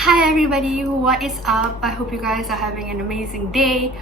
Hi everybody, what is up? I hope you guys are having an amazing day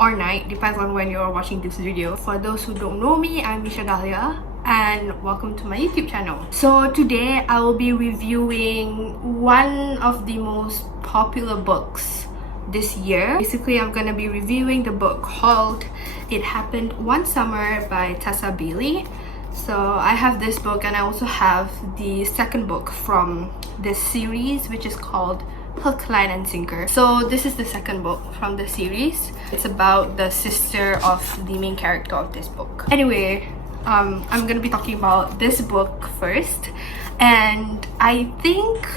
or night, depends on when you're watching this video. For those who don't know me, I'm Mishadahlia and welcome to my YouTube channel. So today I will be reviewing one of the most popular books this year. Basically, I'm gonna be reviewing the book called It Happened One Summer by Tessa Bailey. So I have this book and I also have the second book from this series, which is called Hook, Line and Sinker. So this is the second book from the series. It's about the sister of the main character of this book. Anyway, I'm gonna be talking about this book first, and I think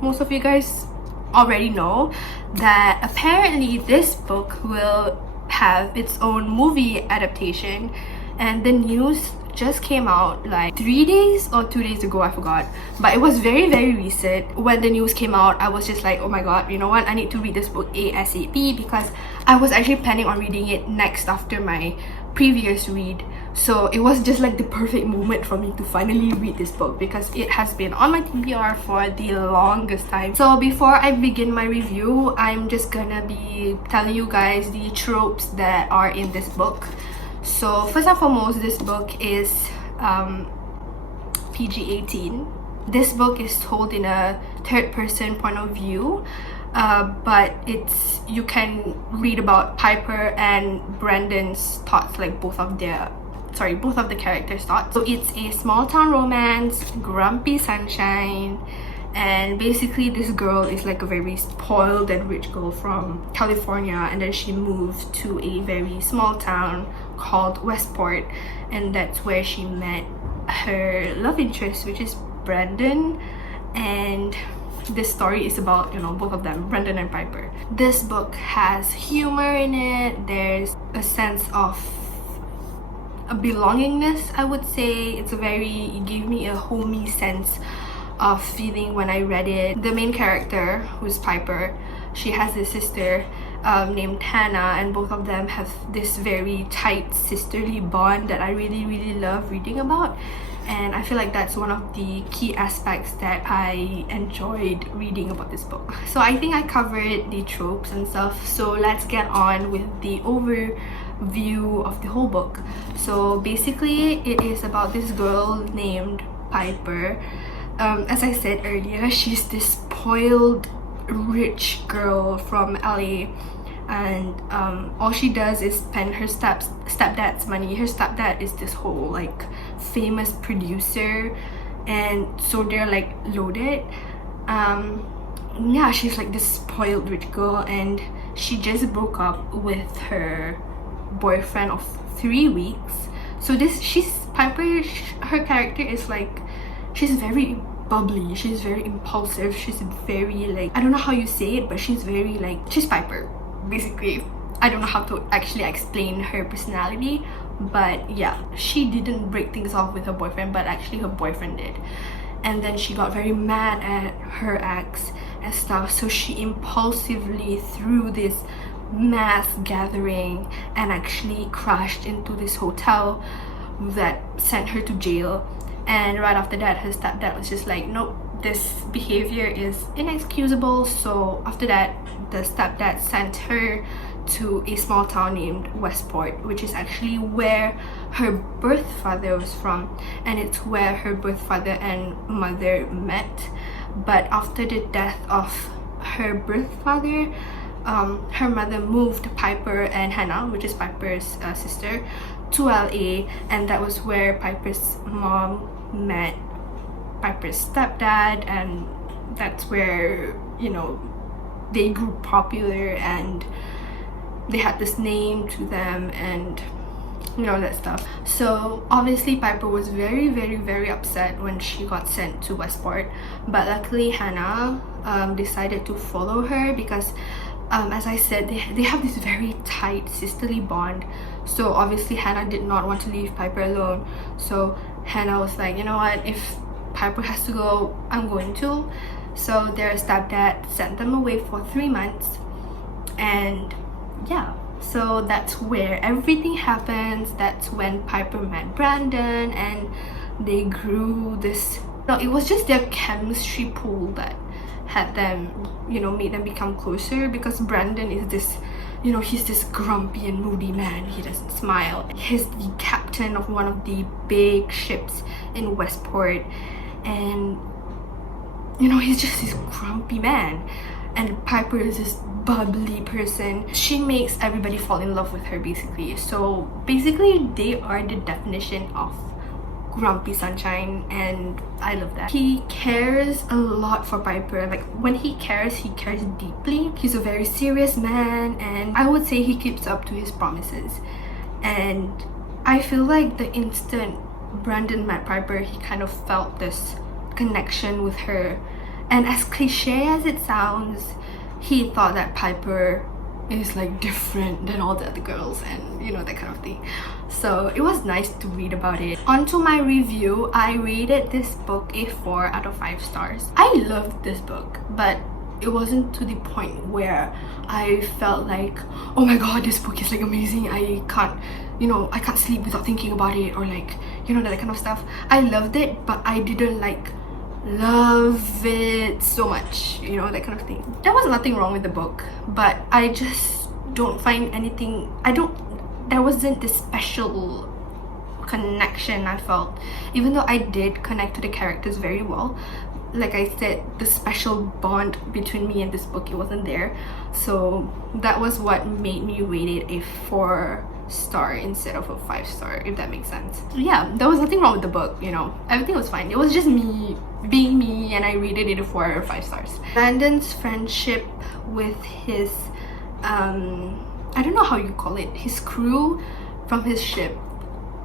most of you guys already know that apparently this book will have its own movie adaptation, and the news just came out like 3 days or 2 days ago, I forgot, but it was very recent. When the news came out, I was just like, oh my god, you know what, I need to read this book ASAP, because I was actually planning on reading it next after my previous read. So it was just like the perfect moment for me to finally read this book, because it has been on my TBR for the longest time. So before I begin my review, I'm just gonna be telling you guys the tropes that are in this book. So first and foremost, this book is PG-18. This book is told in a third-person point of view, but you can read about Piper and Brandon's thoughts, like both of the characters' thoughts. So it's a small-town romance, grumpy sunshine, and basically this girl is like a very spoiled and rich girl from California, and then she moved to a very small town called Westport, and that's where she met her love interest, which is Brandon. And this story is about, you know, both of them, Brandon and Piper. This book has humor in it. There's a sense of a belongingness, I would say. It gave me a homey sense of feeling when I read it. The main character, who's Piper, she has a sister named Hannah, and both of them have this very tight sisterly bond that I really love reading about, and I feel like that's one of the key aspects that I enjoyed reading about this book. So I think I covered the tropes and stuff, so let's get on with the overview of the whole book. So basically, it is about this girl named Piper. As I said earlier, she's this spoiled rich girl from LA, and all she does is spend her stepdad's money. Her stepdad is this whole like famous producer, and so they're like loaded. Yeah, she's like this spoiled rich girl, and she just broke up with her boyfriend of 3 weeks. So Piper, her character is like, she's very bubbly, she's very impulsive, she's very like, I don't know how you say it, but she's very like, she's Piper basically. I don't know how to actually explain her personality, but yeah, she didn't break things off with her boyfriend, but actually her boyfriend did, and then she got very mad at her ex and stuff, so she impulsively threw this mass gathering and actually crashed into this hotel that sent her to jail. And right after that, her stepdad was just like, nope, this behavior is inexcusable. So after that, the stepdad sent her to a small town named Westport, which is actually where her birth father was from, and it's where her birth father and mother met. But after the death of her birth father, her mother moved Piper and Hannah, which is Piper's sister, to LA, and that was where Piper's mom met Piper's stepdad, and that's where, you know, they grew popular and they had this name to them and, you know, that stuff. So obviously Piper was very upset when she got sent to Westport, but luckily Hannah decided to follow her, because as I said, they have this very tight sisterly bond. So obviously Hannah did not want to leave Piper alone, so Hannah was like, you know what, if Piper has to go, I'm going to. So their stepdad sent them away for 3 months, and yeah, so that's where everything happens. That's when Piper met Brandon, and they grew this, no, it was just their chemistry pool that had them you know, made them become closer, because Brandon is this, you know, he's this grumpy and moody man. He doesn't smile. He's the captain of one of the big ships in Westport, and you know, he's just this grumpy man. And Piper is this bubbly person. She makes everybody fall in love with her, basically. So basically they are the definition of grumpy sunshine, and I love that. He cares a lot for Piper. Like, when he cares deeply. He's a very serious man, and I would say he keeps up to his promises. And I feel like the instant Brandon met Piper, he kind of felt this connection with her. And as cliche as it sounds, he thought that Piper is like different than all the other girls, and you know, that kind of thing. So it was nice to read about it. Onto my review, I rated this book a 4 out of 5 stars. I loved this book, but it wasn't to the point where I felt like, oh my god, this book is like amazing, I can't, you know, I can't sleep without thinking about it, or like, you know, that kind of stuff. I loved it, but I didn't like love it so much, you know, that kind of thing. There was nothing wrong with the book, but I just don't find anything, there wasn't this special connection I felt, even though I did connect to the characters very well. Like I said, the special bond between me and this book, it wasn't there. So that was what made me rate it a 4-star instead of a 5-star, if that makes sense. Yeah, there was nothing wrong with the book, you know, everything was fine. It was just me being me, and I rated it a 4 or 5 stars. Brandon's friendship with his I don't know how you call it, his crew from his ship,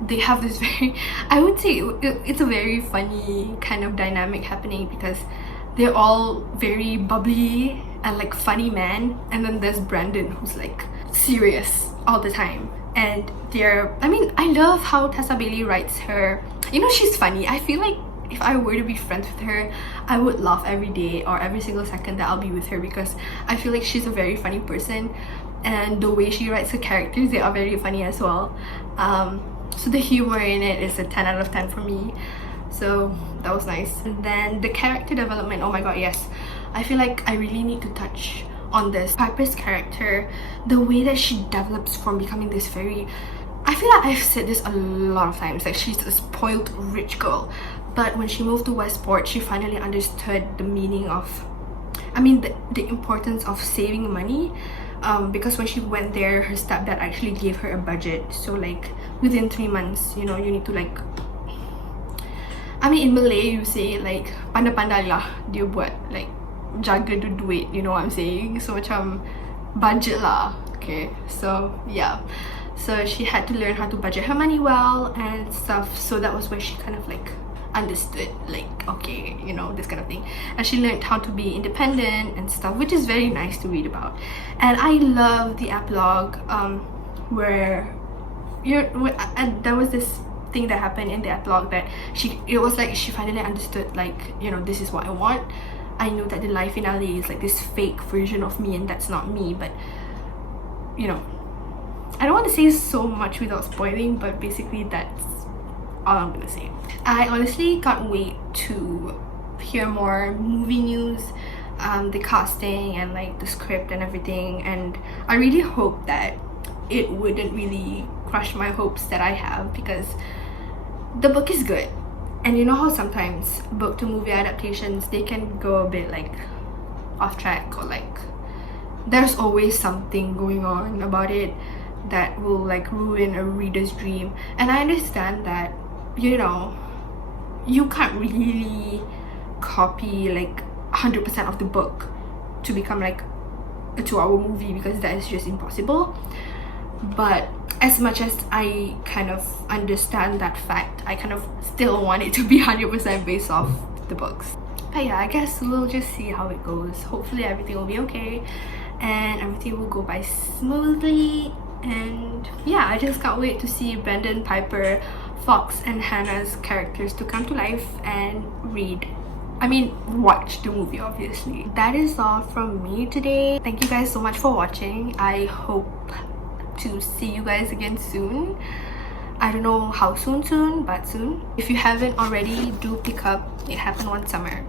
they have this very, I would say it's a very funny kind of dynamic happening, because they're all very bubbly and like funny men, and then there's Brandon, who's like serious all the time. And I mean, I love how Tessa Bailey writes her. You know, she's funny. I feel like if I were to be friends with her, I would laugh every day or every single second that I'll be with her, because I feel like she's a very funny person, and the way she writes her characters, they are very funny as well. So the humor in it is a 10 out of 10 for me. So that was nice. And then the character development, oh my god, yes. I feel like I really need to touch on this. Piper's character, the way that she develops from becoming this very, I feel like I've said this a lot of times, like she's a spoiled rich girl, but when she moved to Westport, she finally understood the meaning of, I mean, the importance of saving money. Because when she went there, her stepdad actually gave her a budget. So like within 3 months, you know, you need to like, I mean, in Malay you say like pandai-pandai lah dia buat, like jaga tu duit, you know what I'm saying? So macam budget lah. Okay, so yeah, so she had to learn how to budget her money well and stuff. So that was where she kind of like understood, like, okay, you know, this kind of thing. And she learned how to be independent and stuff, which is very nice to read about. And I love the epilogue, where there was this thing that happened in the epilogue that it was like she finally understood, like, you know, this is what I want. I know that the life in LA is like this fake version of me, and that's not me. But you know, I don't want to say so much without spoiling, but basically that's all I'm gonna say. I honestly can't wait to hear more movie news, the casting and like the script and everything, and I really hope that it wouldn't really crush my hopes that I have, because the book is good. And you know how sometimes book to movie adaptations, they can go a bit like off track, or like there's always something going on about it that will like ruin a reader's dream. And I understand that, you know, you can't really copy like 100% of the book to become like a 2-hour movie, because that is just impossible. But as much as I kind of understand that fact, I kind of still want it to be 100% based off the books. But yeah, I guess we'll just see how it goes. Hopefully everything will be okay and everything will go by smoothly. And yeah, I just can't wait to see Brandon, Piper, Fox and Hannah's characters to come to life and watch the movie, obviously. That is all from me today. Thank you guys so much for watching. I hope to see you guys again soon. I don't know how soon, but soon. If you haven't already, do pick up It Happened One Summer.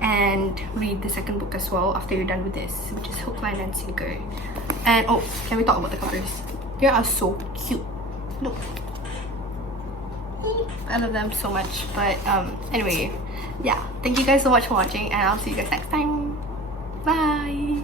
and read the second book as well after you're done with this, which is Hook, Line and Sinker. And oh, can we talk about the covers? They are so cute. Look, I love them so much. But anyway, yeah, thank you guys so much for watching, and I'll see you guys next time. Bye.